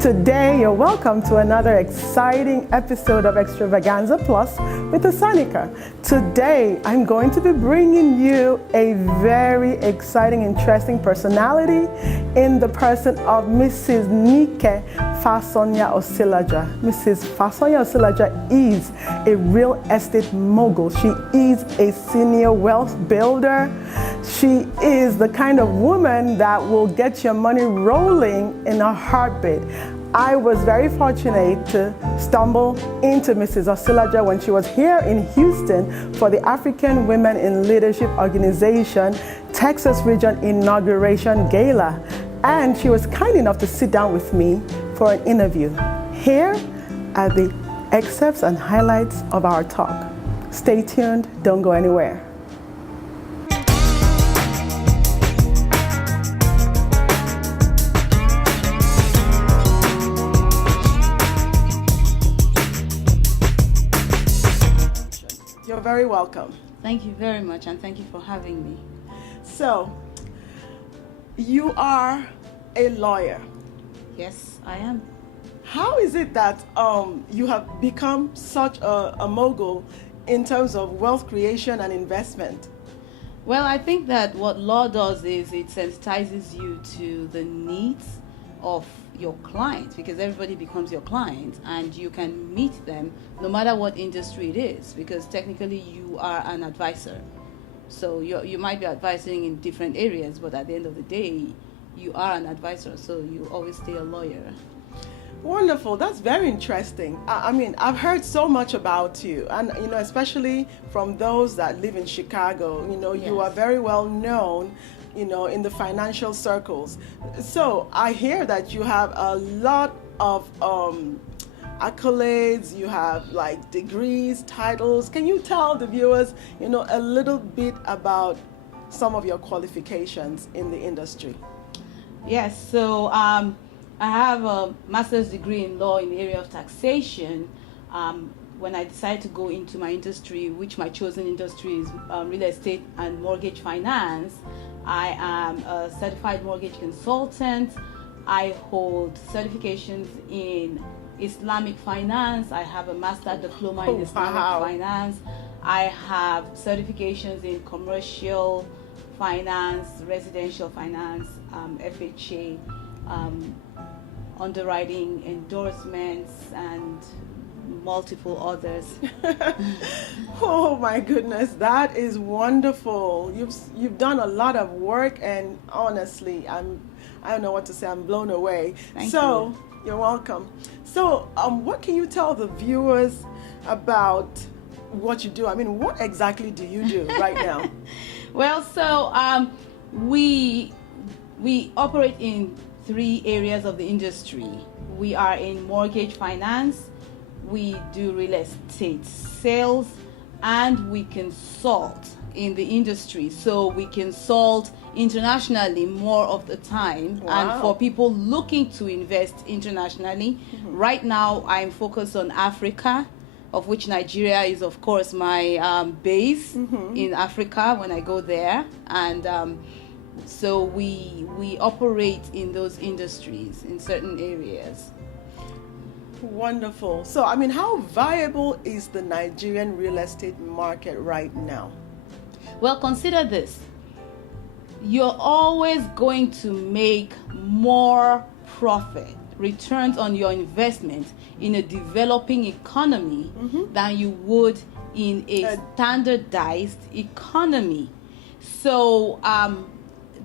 Today, you're welcome to another exciting episode of Xtravaganza Plus with Usenika. Today, I'm going to be bringing you a very exciting, interesting personality in the person of Mrs. Nike Fasonya Osilaja. Mrs. Fasonya Osilaja is a real estate mogul. She is a senior wealth builder. She is the kind of woman that will get your money rolling in a heartbeat. I was very fortunate to stumble into Mrs. Osilaja when she was here in Houston for the African Women in Leadership Organization Texas Region Inauguration Gala. And she was kind enough to sit down with me for an interview. Here are the excerpts and highlights of our talk. Stay tuned, don't go anywhere. You're very welcome. Thank you very much, and thank you for having me. So, you are a lawyer. Yes, I am. How is it that you have become such a mogul in terms of wealth creation and investment? Well, I think that what law does is it sensitizes you to the needs of your client, because everybody becomes your client and you can meet them no matter what industry it is, because technically you are an advisor. So you might be advising in different areas, but at the end of the day, you are an advisor, so you always stay a lawyer. Wonderful. That's very interesting. I mean, I've heard so much about you, and especially from those that live in Chicago. Yes. You are very well known, in the financial circles. So I hear that you have a lot of accolades. You have like degrees, titles. Can you tell the viewers, a little bit about some of your qualifications in the industry? Yes. So I have a master's degree in law in the area of taxation. When I decided to go into my industry, which my chosen industry is real estate and mortgage finance, I am a certified mortgage consultant. I hold certifications in Islamic finance. I have a master's diploma in Islamic finance. I have certifications in commercial finance, residential finance, FHA, underwriting, endorsements, and multiple others. Oh my goodness, that is wonderful. You've done a lot of work, and honestly, I don't know what to say. I'm blown away. Thank you. You're welcome. So, what can you tell the viewers about what you do? I mean, what exactly do you do right now? Well, so we operate in 3 areas of the industry. We are in mortgage finance, we do real estate sales, and we consult in the industry. So we consult internationally more of the time. Wow. And for people looking to invest internationally, right now I'm focused on Africa, of which Nigeria is of course my base in Africa when I go there. And so we operate in those industries in certain areas. Wonderful. So, I mean, how viable is the Nigerian real estate market right now? Well, consider this. You're always going to make more profit, returns on your investment in a developing economy than you would in a standardized economy. So,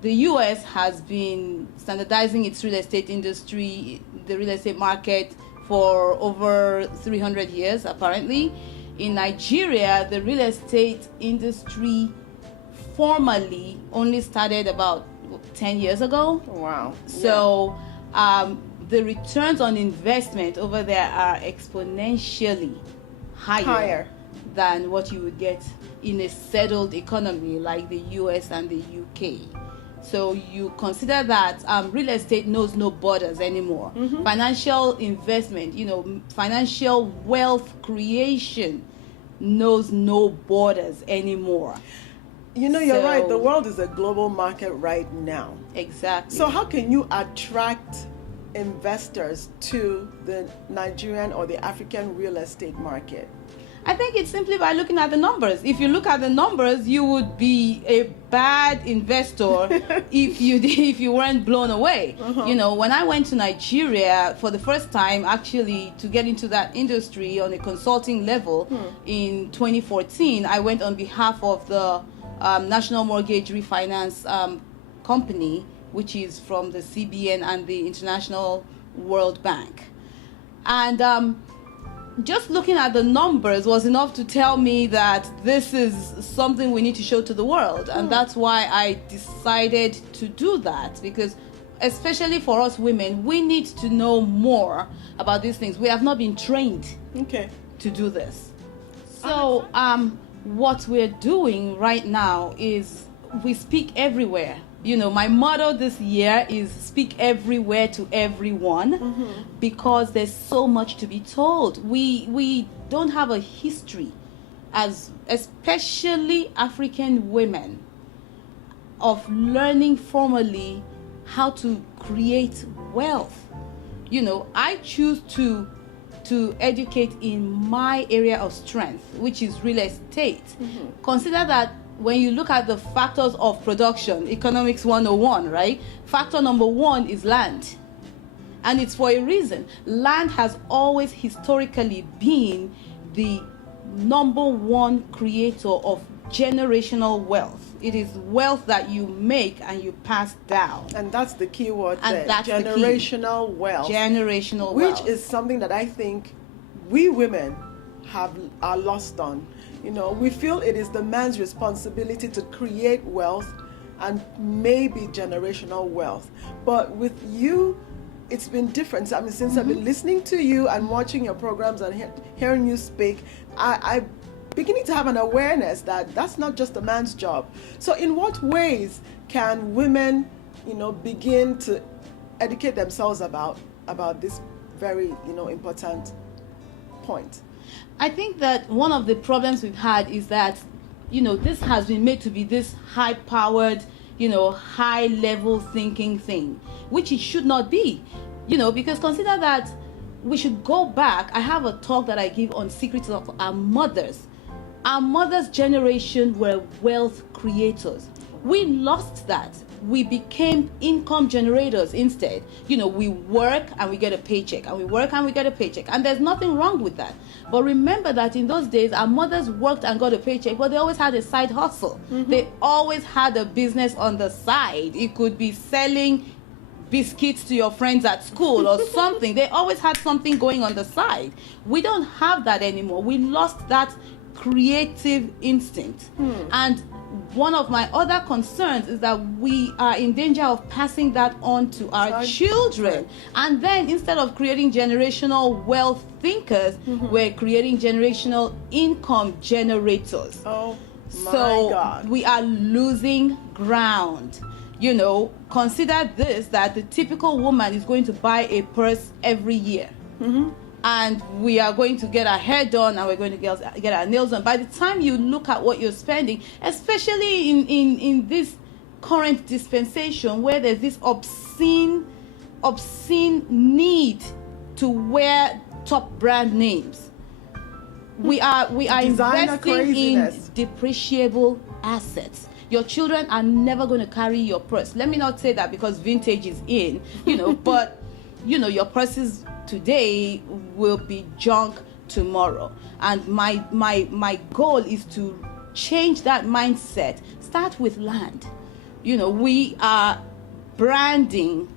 the U.S. has been standardizing its real estate industry, the real estate market, for over 300 years, apparently. In Nigeria, the real estate industry formally only started about 10 years ago. Wow. So the returns on investment over there are exponentially higher than what you would get in a settled economy like the US and the UK. So you consider that real estate knows no borders anymore. Financial investment, financial wealth creation knows no borders anymore. You're right. The world is a global market right now. Exactly. So how can you attract investors to the Nigerian or the African real estate market? I think it's simply by looking at the numbers. If you look at the numbers, you would be a bad investor if you weren't blown away. You know, when I went to Nigeria for the first time, actually, to get into that industry on a consulting level in 2014, I went on behalf of the National Mortgage Refinance Company, which is from the CBN and the International World Bank. And just looking at the numbers was enough to tell me that this is something we need to show to the world. And that's why I decided to do that, because especially for us women, we need to know more about these things. We have not been trained to do this. So what we're doing right now is we speak everywhere. You know, my motto this year is speak everywhere to everyone, because there's so much to be told. We don't have a history, as especially African women, of learning formally how to create wealth. You know, I choose to educate in my area of strength, which is real estate. Consider that when you look at the factors of production, economics 101, right? Factor number one is land. And it's for a reason. Land has always historically been the number one creator of generational wealth. It is wealth that you make and you pass down. And that's the key word And there. that's generational wealth. Generational which wealth. is something that I think we women are lost on. You know, we feel it is the man's responsibility to create wealth and maybe generational wealth. But with you, it's been different. I mean, since I've been listening to you and watching your programs and hearing you speak, I'm beginning to have an awareness that that's not just a man's job. So in what ways can women, you know, begin to educate themselves about this very, you know, important point? I think that one of the problems we've had is that, you know, this has been made to be this high-powered, you know, high-level thinking thing, which it should not be, you know, because consider that we should go back. I have a talk that I give on secrets of our mothers. Our mothers' generation were wealth creators. We lost that. We became income generators instead. You know, we work and we get a paycheck, and we work and we get a paycheck. And there's nothing wrong with that. But remember that in those days, our mothers worked and got a paycheck, but they always had a side hustle. They always had a business on the side. It could be selling biscuits to your friends at school or something. They always had something going on the side. We don't have that anymore. We lost that creative instinct. And one of my other concerns is that we are in danger of passing that on to our children. And then instead of creating generational wealth thinkers, we're creating generational income generators. Oh my God. We are losing ground. You know, consider this, that the typical woman is going to buy a purse every year. And we are going to get our hair done, and we're going to get our nails done. By the time you look at what you're spending, especially in this current dispensation where there's this obscene need to wear top brand names, we are investing in depreciable assets. Your children are never going to carry your purse. Let me not say that because vintage is in, you know, but you know, your purses today will be junk tomorrow. And my goal is to change that mindset. Start with land. You know, we are branding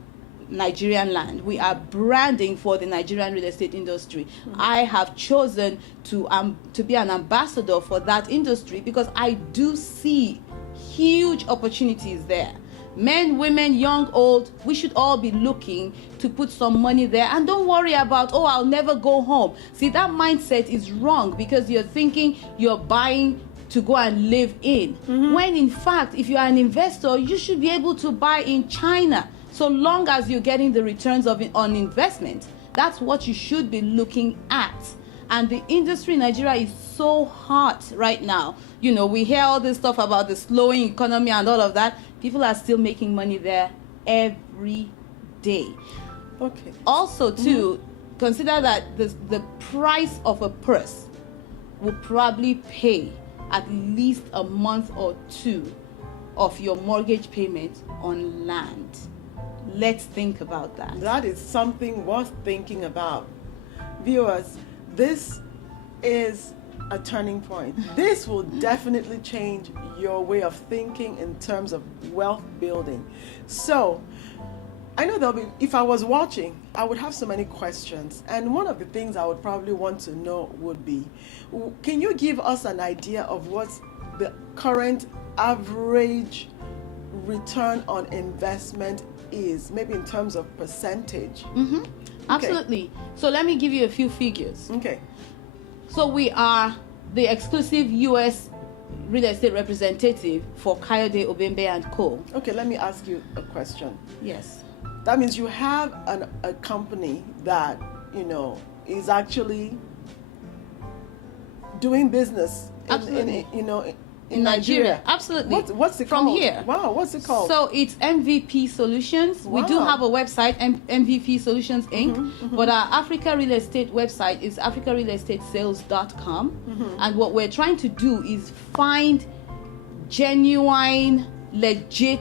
Nigerian land. We are branding for the Nigerian real estate industry. I have chosen to be an ambassador for that industry because I do see huge opportunities there. Men, women, young, old, we should all be looking to put some money there. And don't worry about, oh, I'll never go home. See, that mindset is wrong because you're thinking you're buying to go and live in. When in fact, if you are an investor, you should be able to buy in China so long as you're getting the returns on investment. That's what you should be looking at. And the industry in Nigeria is so hot right now. You know, we hear all this stuff about the slowing economy and all of that. People are still making money there every day. Okay. Also, too, consider that the price of a purse will probably pay at least a month or two of your mortgage payment on land. Let's think about that. That is something worth thinking about. Viewers, this is a turning point. This will definitely change your way of thinking in terms of wealth building. So, I know there'll be, if I was watching, I would have so many questions. And one of the things I would probably want to know would be, can you give us an idea of what's the current average return on investment is, maybe in terms of percentage? Mm-hmm. Absolutely. So let me give you a few figures. Okay. So we are the exclusive U.S. real estate representative for Kayode Obembe and Co. Okay, let me ask you a question. Yes. That means you have a company that, is actually doing business in Nigeria. Absolutely. What's it From called? here. Wow, what's it called? So it's MVP Solutions. We do Wow. have a website, MVP Solutions Inc. But our Africa Real Estate website is africarealestatesales.com. And what we're trying to do is find genuine, legit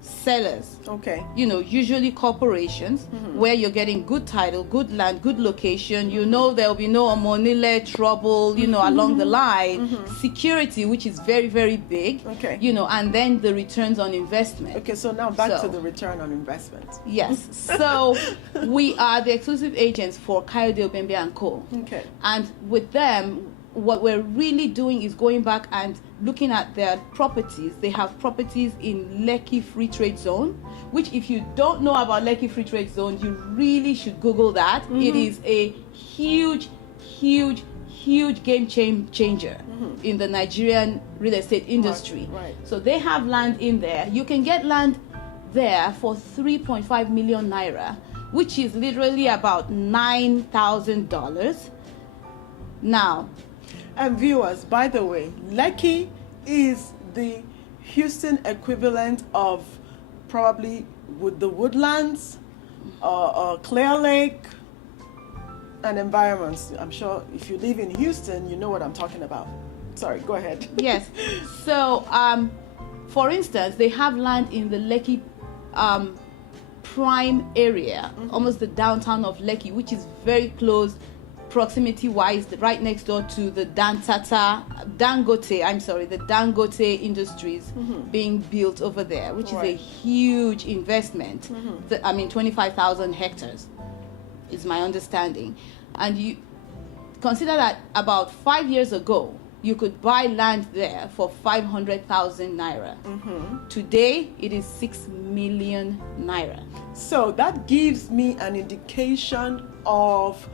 sellers. Okay. Usually corporations where you're getting good title, good land, good location. There'll be no monile trouble, along the line. Security, which is very, very big. Okay. And then the returns on investment. Okay, so now back to the return on investment. Yes. So we are the exclusive agents for Kayode Obembe and Co. Okay. And with them, what we're really doing is going back and looking at their properties. They have properties in Lekki Free Trade Zone, which, if you don't know about Lekki Free Trade Zone, you really should Google that. It is a huge, huge, huge game changer in the Nigerian real estate industry. Right. So they have land in there. You can get land there for 3.5 million naira, which is literally about $9,000. Now, And viewers, by the way, Lekki is the Houston equivalent of probably the Woodlands, Clear Lake, and environments. I'm sure if you live in Houston, you know what I'm talking about. Sorry, go ahead. Yes. So, for instance, they have land in the Lekki prime area, almost the downtown of Lekki, which is very close proximity-wise, right next door to the Dangote Industries being built over there, which is a huge investment. 25,000 hectares is my understanding. And you consider that about 5 years ago, you could buy land there for 500,000 naira. Today, it is 6 million naira. So that gives me an indication of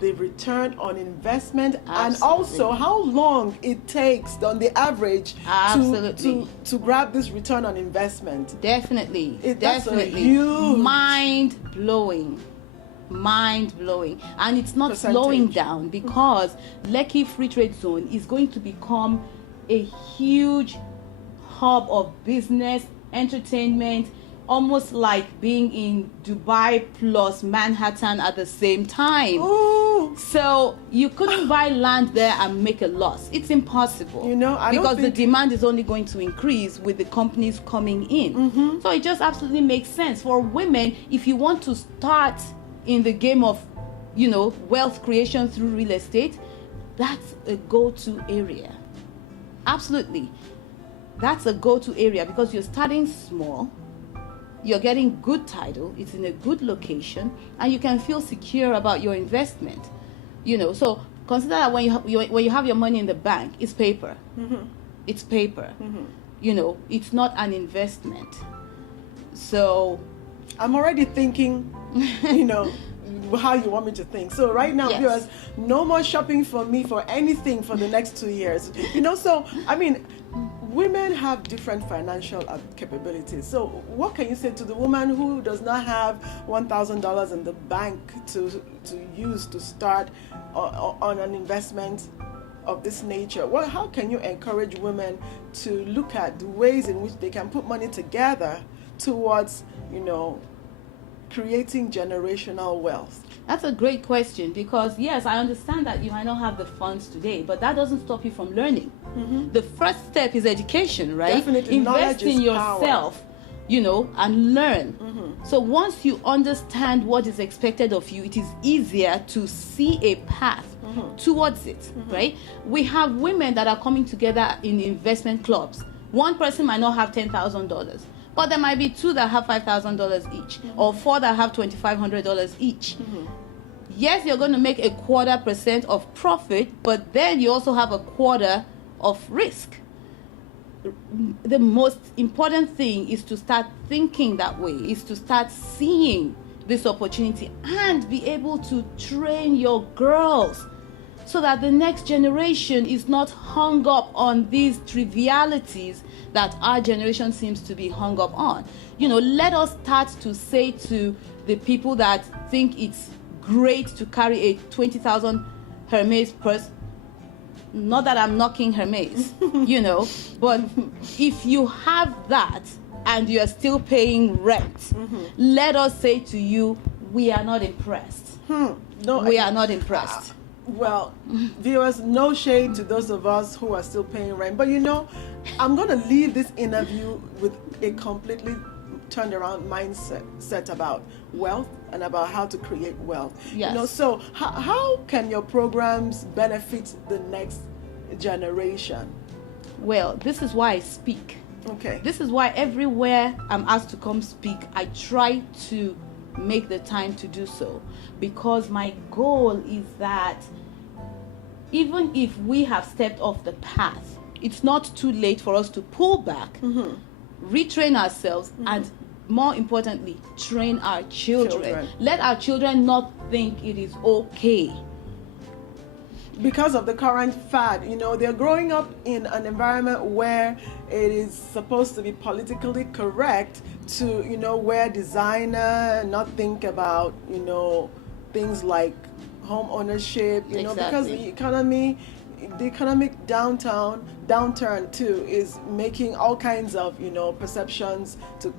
the return on investment. Absolutely. And also how long it takes on the average to grab this return on investment. Definitely. That's a definitely. huge Mind-blowing. And it's not percentage. slowing down, because Lekki Free Trade Zone is going to become a huge hub of business, entertainment, almost like being in Dubai plus Manhattan at the same time. Ooh. So you couldn't buy land there and make a loss. It's impossible. Because the demand is only going to increase with the companies coming in. So it just absolutely makes sense for women. If you want to start in the game of, wealth creation through real estate, that's a go-to area. Absolutely. That's a go-to area, because you're starting small. You're getting good title, it's in a good location, and you can feel secure about your investment. So consider that when you have your money in the bank, it's paper. It's paper. It's not an investment. So I'm already thinking, how you want me to think. So right now, Yes. viewers, no more shopping for me for anything for the next 2 years. Women have different financial capabilities. So what can you say to the woman who does not have $1,000 in the bank to use to start on an investment of this nature? How can you encourage women to look at the ways in which they can put money together towards, creating generational wealth? That's a great question, because yes, I understand that you might not have the funds today, but that doesn't stop you from learning. The first step is education, right? Definitely. Invest in Knowledge is power. yourself, and learn. So once you understand what is expected of you, it is easier to see a path towards it, right? We have women that are coming together in investment clubs. One person might not have $10,000, but there might be two that have $5,000 each, or four that have $2,500 each. Yes, you're going to make 0.25% of profit, but then you also have 1/4 of risk. The most important thing is to start thinking that way, is to start seeing this opportunity and be able to train your girls so that the next generation is not hung up on these trivialities that our generation seems to be hung up on. Let us start to say to the people that think it's great to carry a 20,000 Hermes purse, not that I'm knocking Hermes, but if you have that and you're still paying rent, let us say to you, we are not impressed. No, we are not impressed. Well, viewers, no shade to those of us who are still paying rent. But I'm going to leave this interview with a completely turned around mindset about wealth and about how to create wealth. Yes. So how can your programs benefit the next generation? Well, this is why I speak. Okay. This is why everywhere I'm asked to come speak, I try to make the time to do so, because my goal is that even if we have stepped off the path, it's not too late for us to pull back, retrain ourselves, and more importantly, train our children. Let our children not think it is okay. Because of the current fad, they're growing up in an environment where it is supposed to be politically correct to, wear designer, not think about, things like home ownership, because the economic downturn too is making all kinds of, perceptions to,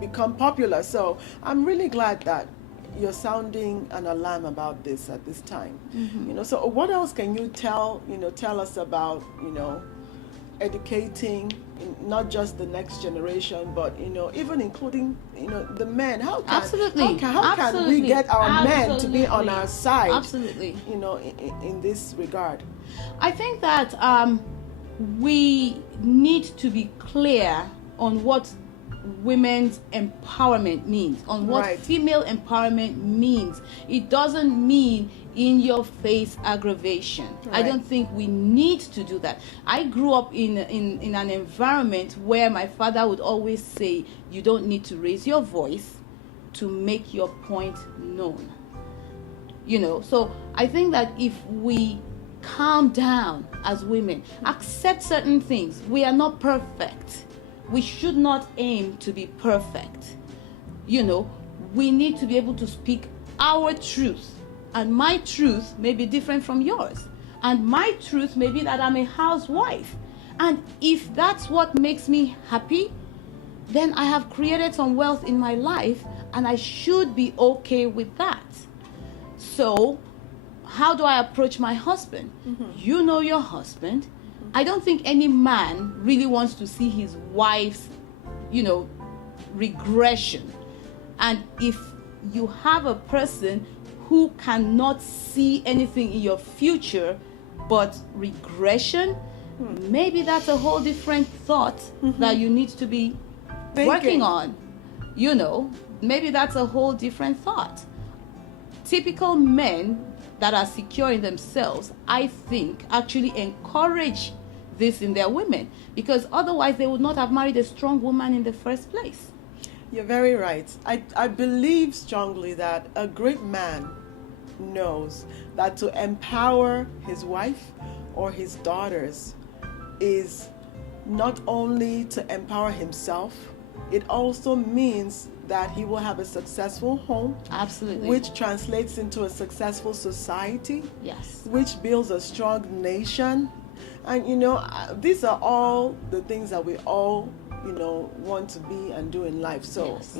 become popular. So I'm really glad that you're sounding an alarm about this at this time. So what else can you tell us about, educating not just the next generation, but even including the men? How can we get our men to be on our side? Absolutely. In this regard, I think that we need to be clear on what women's empowerment means, on what female empowerment means. It doesn't mean in your face aggravation. I don't think we need to do that. I grew up in an environment where my father would always say, you don't need to raise your voice to make your point known. So I think that if we calm down as women, accept certain things, we are not perfect. We should not aim to be perfect. We need to be able to speak our truth. And my truth may be different from yours. And my truth may be that I'm a housewife. And if that's what makes me happy, then I have created some wealth in my life, and I should be okay with that. So, how do I approach my husband? You know your husband. I don't think any man really wants to see his wife's, regression. And if you have a person who cannot see anything in your future but regression, maybe that's a whole different thought that you need to be working on. Maybe that's a whole different thought. Typical men that are secure in themselves, I think, actually encourage this in their women, because otherwise they would not have married a strong woman in the first place. You're very right. I believe strongly that a great man knows that to empower his wife or his daughters is not only to empower himself, it also means that he will have a successful home. Absolutely. Which translates into a successful society. Yes. Which builds a strong nation. And these are all the things that we all want to be and do in life. So, Yes.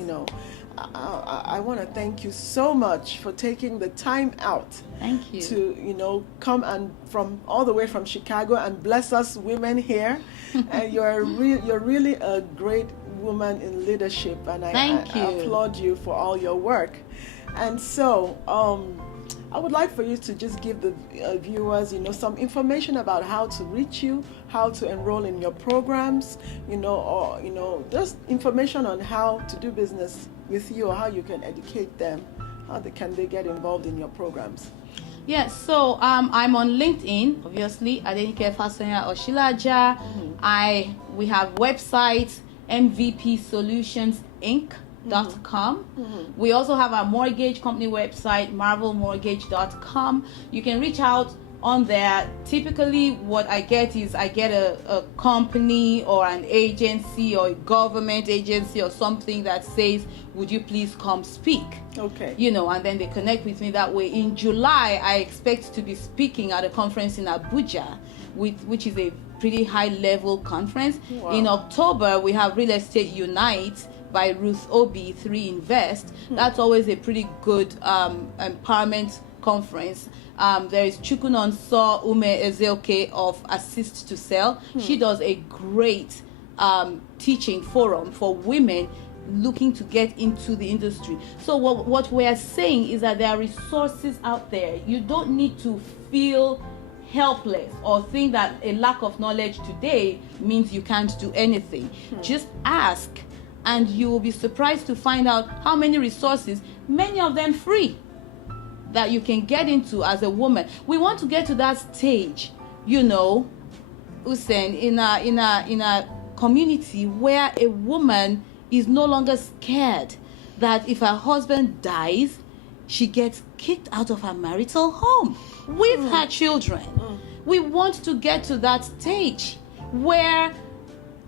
I want to thank you so much for taking the time out. Thank you. To come and from all the way from Chicago and bless us women here. And you're really a great woman in leadership, and I applaud you for all your work. And so I would like for you to just give the viewers, some information about how to reach you, how to enroll in your programs, or just information on how to do business with you, or how you can educate them, how can they get involved in your programs. Yes, so I'm on LinkedIn, obviously, Adenike Fasonya Oshilaja. We have website mvpsolutionsinc.com. We also have our mortgage company website, marvelmortgage.com. You can reach out on there. Typically what I get is I get a company or an agency or a government agency or something that says, would you please come speak? Okay. And then they connect with me that way. In July, I expect to be speaking at a conference in Abuja, which is a pretty high level conference. Wow. In October, we have Real Estate Unite by Ruth Obi 3 Invest. That's always a pretty good empowerment conference. There is Chukunonso Ume Ezeoke of Assist to Sell. She does a great teaching forum for women looking to get into the industry. So what we are saying is that there are resources out there. You don't need to feel helpless or think that a lack of knowledge today means you can't do anything. Just ask, and you will be surprised to find out how many resources, many of them free, that you can get into as a woman. We want to get to that stage, Usain, in a community where a woman is no longer scared that if her husband dies, she gets kicked out of her marital home with her children. We want to get to that stage where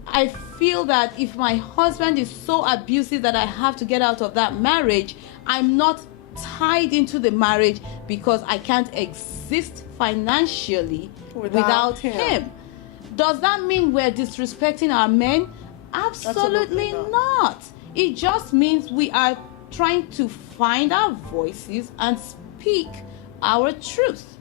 I feel that if my husband is so abusive that I have to get out of that marriage, I'm not tied into the marriage because I can't exist financially without him. Does that mean we're disrespecting our men? Absolutely not. It just means we are trying to find our voices and speak our truth.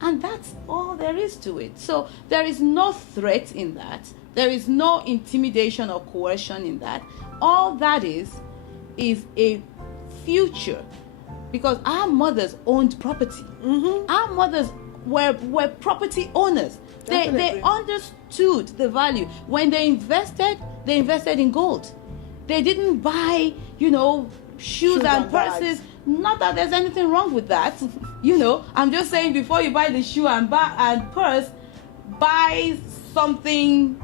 And that's all there is to it. So there is no threat in that. There is no intimidation or coercion in that. All that is a future. Because our mothers owned property. Our mothers were property owners. They understood the value. When they invested in gold. They didn't buy, shoes and purses. Not that there's anything wrong with that. I'm just saying, before you buy the shoe and purse, buy something,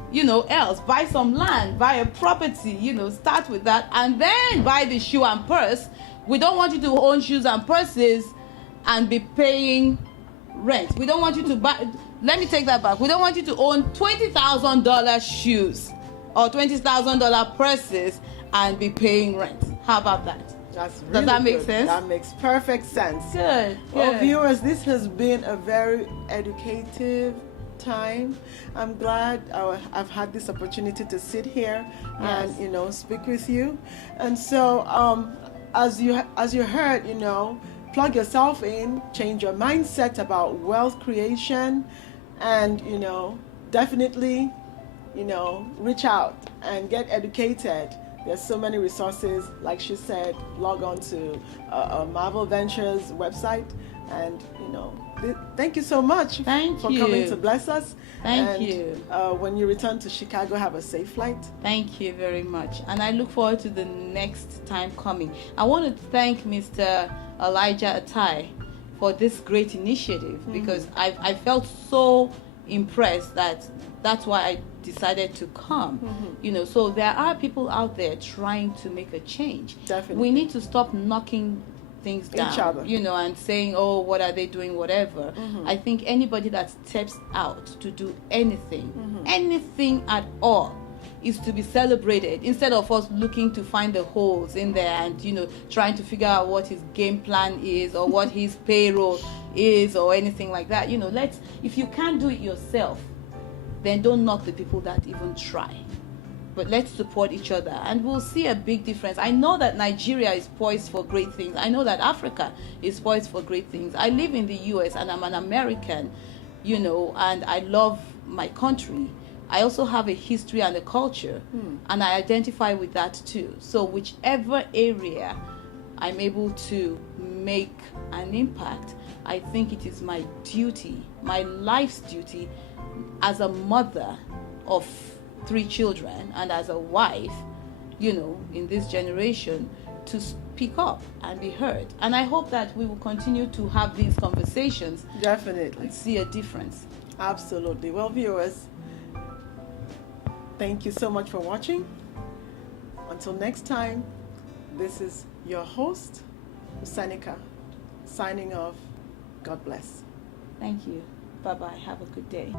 else. Buy some land, buy a property, start with that, and then buy the shoe and purse. We don't want you to own shoes and purses and be paying rent. We don't want you to buy, let me take that back. We don't want you to own $20,000 shoes or $20,000 purses and be paying rent. How about that? Does that make sense? That makes perfect sense. Good. Well, viewers, this has been a very educative time. I'm glad I've had this opportunity to sit here and speak with you. And so as you heard, plug yourself in, change your mindset about wealth creation, and definitely reach out and get educated. There's so many resources. Like she said, log on to Marvel Ventures website, and thank you so much for coming to bless us. Thank you. When you return to Chicago, have a safe flight. Thank you very much, and I look forward to the next time coming. I want to thank Mr. Elijah Atai for this great initiative, because I felt so impressed that's why I decided to come. So there are people out there trying to make a change. Definitely. We need to stop knocking things down, each other, and saying, oh, what are they doing, whatever. I think anybody that steps out to do anything at all, is to be celebrated, instead of us looking to find the holes in there and trying to figure out what his game plan is or what his payroll is or anything like that. If you can't do it yourself, then don't knock the people that even try. but let's support each other and we'll see a big difference. I know that Nigeria is poised for great things. I know that Africa is poised for great things. I live in the US and I'm an American, and I love my country. I also have a history and a culture, and I identify with that too. So whichever area I'm able to make an impact, I think it is my duty, my life's duty as a mother of 3 children and as a wife, in this generation, to speak up and be heard. And I hope that we will continue to have these conversations. Definitely. And see a difference. Absolutely. Well, viewers, thank you so much for watching. Until next time, this is your host, Usenika, signing off. God bless. Thank you. Bye-bye. Have a good day.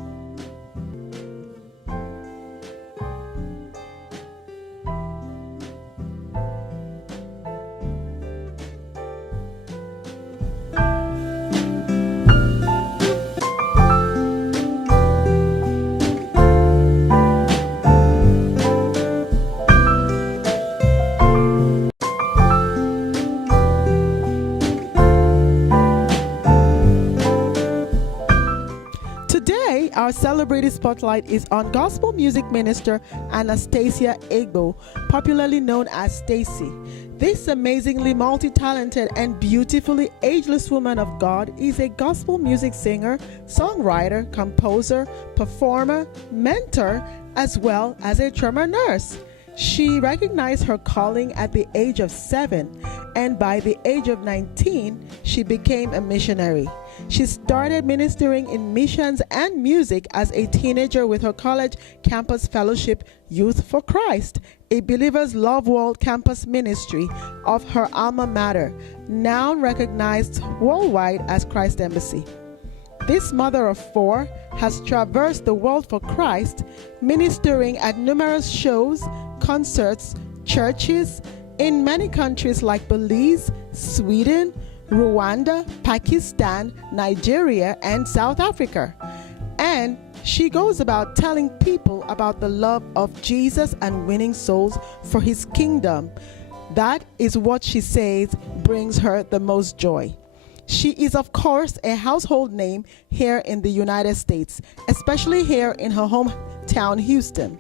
Today, our celebrated spotlight is on gospel music minister Anastasia Egbo, popularly known as Stacy. This amazingly multi-talented and beautifully ageless woman of God is a gospel music singer, songwriter, composer, performer, mentor, as well as a trauma nurse. She recognized her calling at the age of 7, and by the age of 19, she became a missionary. She started ministering in missions and music as a teenager with her college campus fellowship, Youth for Christ, a Believers Love World campus ministry of her alma mater, now recognized worldwide as Christ Embassy. This mother of 4 has traversed the world for Christ, ministering at numerous shows, concerts, churches in many countries like Belize, Sweden, Rwanda, Pakistan, Nigeria, and South Africa. And she goes about telling people about the love of Jesus and winning souls for his kingdom. That is what she says brings her the most joy. She is, of course, a household name here in the United States, especially here in her hometown, Houston.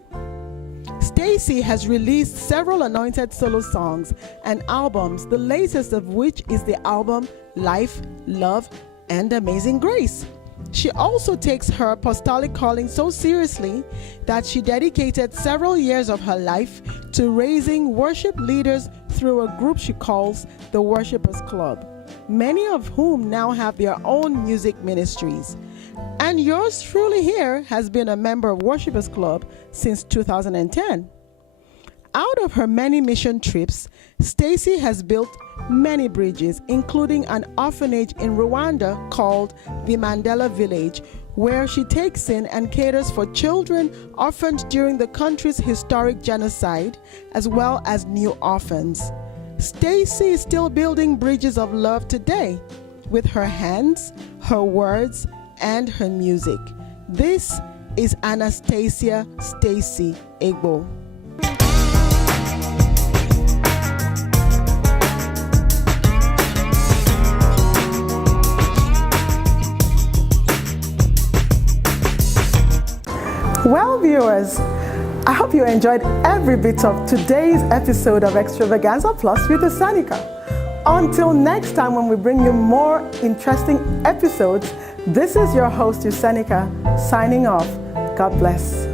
Stacy has released several anointed solo songs and albums, the latest of which is the album Life, Love, and Amazing Grace. She also takes her apostolic calling so seriously that she dedicated several years of her life to raising worship leaders through a group she calls the Worshipers Club, many of whom now have their own music ministries. And yours truly here has been a member of Worshipers Club since 2010. Out of her many mission trips, Stacy has built many bridges, including an orphanage in Rwanda called the Mandela Village, where she takes in and caters for children orphaned during the country's historic genocide, as well as new orphans. Stacy is still building bridges of love today with her hands, her words, and her music. This is Anastasia Stacy Egbo. Well, viewers, I hope you enjoyed every bit of today's episode of Xtravaganza Plus with Usenika. Until next time when we bring you more interesting episodes, this is your host Usenika signing off. God bless.